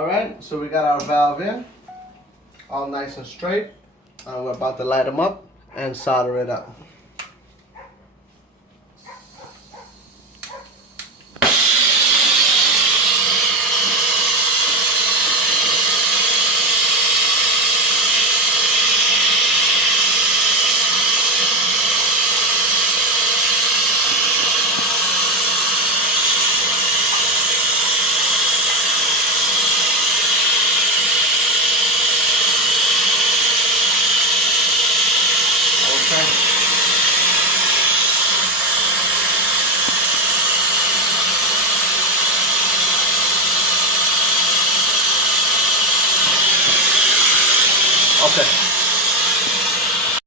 Alright, so we got our valve in, all nice and straight. We're about to light them up and solder it up.